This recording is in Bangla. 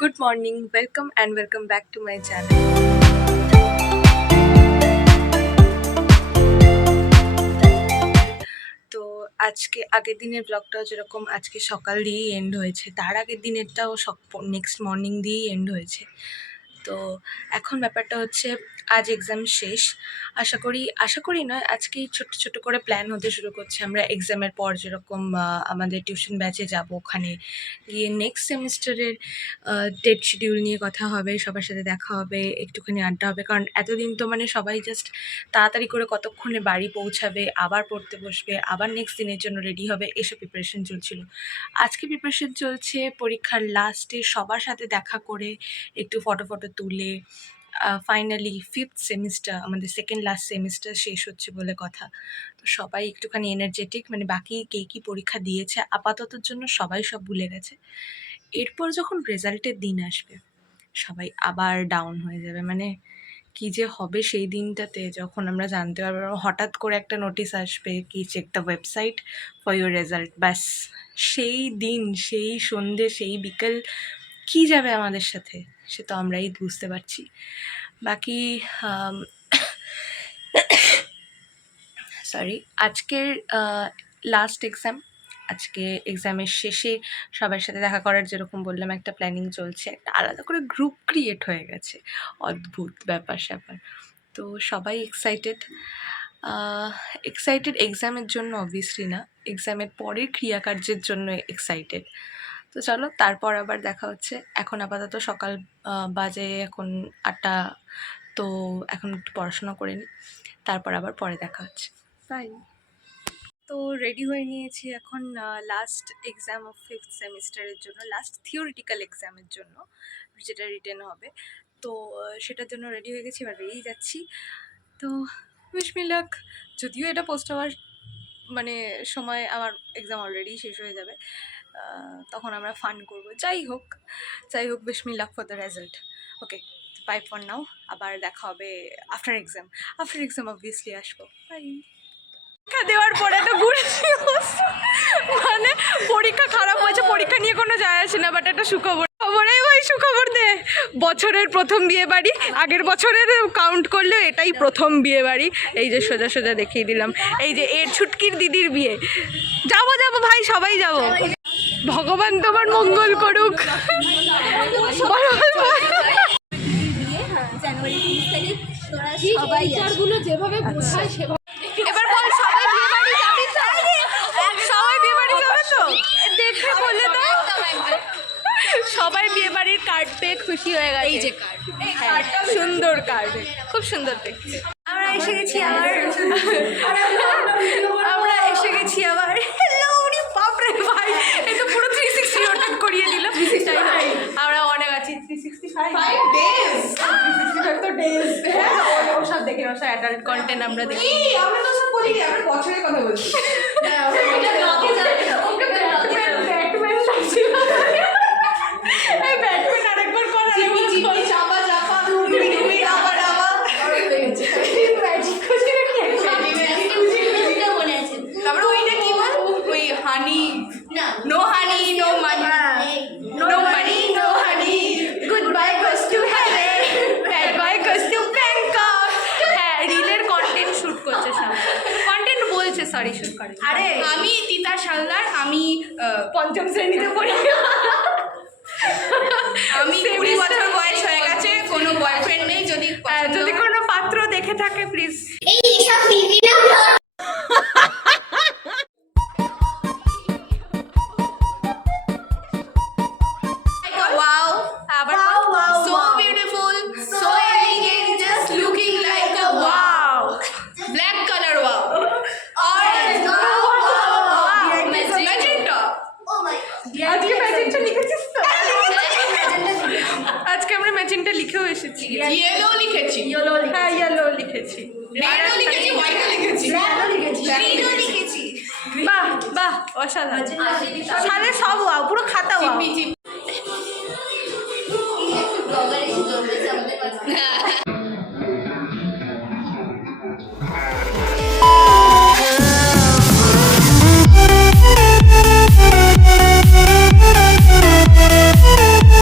Good morning, welcome and welcome back to my channel. তো আজকে আগের দিনের ব্লগটাও যেরকম আজকে সকাল দিয়েই এন্ড হয়েছে, তার আগের দিনেরটাও নেক্সট মর্নিং দিয়েই এন্ড হয়েছে। তো এখন ব্যাপারটা হচ্ছে আজ এক্সাম শেষ। আশা করি নয়, আজকেই ছোট ছোট করে প্ল্যান হতে শুরু করছে। আমরা এক্সামের পর যেরকম আমাদের টিউশন ব্যাচে যাব, ওখানে গিয়ে নেক্সট সেমিস্টারের ডেট শিডিউল নিয়ে কথা হবে, সবার সাথে দেখা হবে, একটুখানি আড্ডা হবে। কারণ এতদিন তো মানে সবাই জাস্ট তাড়াতাড়ি করে কতক্ষণে বাড়ি পৌঁছাবে, আবার পড়তে বসবে, আবার নেক্সট দিনের জন্য রেডি হবে, এসব প্রিপারেশন চলছিল। আজকে প্রিপারেশন চলছে পরীক্ষার লাস্টে সবার সাথে দেখা করে, একটু ফটো তুলে ফাইনালি ফিফথ সেমিস্টার, আমাদের সেকেন্ড লাস্ট সেমিস্টার শেষ হচ্ছে বলে কথা। তো সবাই একটুখানি এনার্জেটিক, মানে বাকি কে কী পরীক্ষা দিয়েছে আপাততর জন্য সবাই সব ভুলে গেছে। এরপর যখন রেজাল্টের দিন আসবে সবাই আবার ডাউন হয়ে যাবে। মানে কী যে হবে সেই দিনটাতে, যখন আমরা জানতে পারবো হঠাৎ করে একটা নোটিশ আসবে কি check the website for your result, ব্যাস সেই দিন, সেই সন্ধে, সেই বিকেল কী যাবে আমাদের সাথে সে তো আমরাই বুঝতে পারছি। বাকি সরি, আজকের লাস্ট এক্সাম। আজকে এক্সামের শেষে সবার সাথে দেখা করার, যেরকম বললাম, একটা প্ল্যানিং চলছে, একটা আলাদা করে গ্রুপ ক্রিয়েট হয়ে গেছে, অদ্ভুত ব্যাপার স্যাপার। তো সবাই এক্সাইটেড এক্সামের জন্য অবভিয়াসলি না, এক্সামের পরের ক্রিয়াকার্যের জন্য এক্সাইটেড। তো চলো, তারপর আবার দেখা হচ্ছে। এখন আপাতত সকাল বাজে এখন 8টা, তো এখন একটু পড়াশোনা করে নিই, তারপর আবার পরে দেখা হচ্ছে। বাই। তো রেডি হয়ে নিয়েছি এখন লাস্ট এক্সাম অফ ফিফথ সেমিস্টারের জন্য, লাস্ট থিওরিটিক্যাল এক্সামের জন্য, যেটা রিটেন হবে। তো সেটার জন্য রেডি হয়ে গেছি, এবার বেরিয়ে যাচ্ছি। তো উইশ মি লাক। যদিও এটা পোস্ট হওয়ার মানে সময় আমার এক্সাম অলরেডি শেষ হয়ে যাবে, তখন আমরা ফান করবো। যাই হোক wish me luck for the result. Okay, bye for now. আবার দেখা হবে আফটার এক্সাম অবভিয়াসলি আসবো। বাই। পরীক্ষা দেওয়ার পরে তো ঘুরছি, মানে পরীক্ষা খারাপ হয়েছে, পরীক্ষা নিয়ে কোনো যায় আসে না, বাট একটা সুখবর, খবরেই ভাই সুখবর দে। বছরের প্রথম বিয়ে বাড়ি, আগের বছরের কাউন্ট করলেও এটাই প্রথম বিয়ে বাড়ি। এই যে সোজা সোজা দেখিয়ে দিলাম, এই যে এর ছুটকির দিদির বিয়ে। যাবো ভাই, সবাই যাব। ভগবান তোমার মঙ্গল করুক। এবার বল, সবাই বিয়ে বাড়ি যাবি তো? সবাই বিয়ে বাড়ি যাবে তো? দেখে বলে দাও। সবাই বিয়ে বাড়ির কার্ড পেয়ে খুশি হয়ে গেছে। এই যে কার্ড, সুন্দর কার্ড, খুব সুন্দর দেখতে। আমরা এসে গেছি আবার। হ্যালো, বাপরে ভাই, এটা পুরো 360 রোটেট করিয়ে দিল। আমরা অনেক আছি, 365 ডেজ, 365 তো ডেজ। ওসব দেখি, ওসব অ্যাডাল্ট কন্টেন্ট আমরা দেখি। আমরা তো সব বলি, আমরা বছরের কথা বলছি। ব্যাটম্যান আরেকবার কর, চাপা তারপরে ওইটা কি বল, ওই honey, no honey no money, no money no honey, good bye goes to heaven, bad bye goes to Bangkok. হ্যাঁ, রিলের কন্টেন্ট শুট করছে সব, কন্টেন্ট বলছে, সরি শুট করে। আরে আমি তিতাস হালদার, আমি পঞ্চম শ্রেণীতে পড়ি। আমি 20 বছর বয়স হয়ে গেছে, কোনো বয়ফ্রেন্ড নেই। যদি কোনো পাত্র দেখে থাকে প্লিজ। আজকে আমরা ম্যাচিংটা লিখেও এসেছি। ইয়েলো লিখেছি, হ্যাঁ ইয়েলো লিখেছি, রেডও লিখেছি, হোয়াইটও লিখেছি, গ্রিনও লিখেছি। বাহ অসাধারণ, সালে সব পুরো খাতা।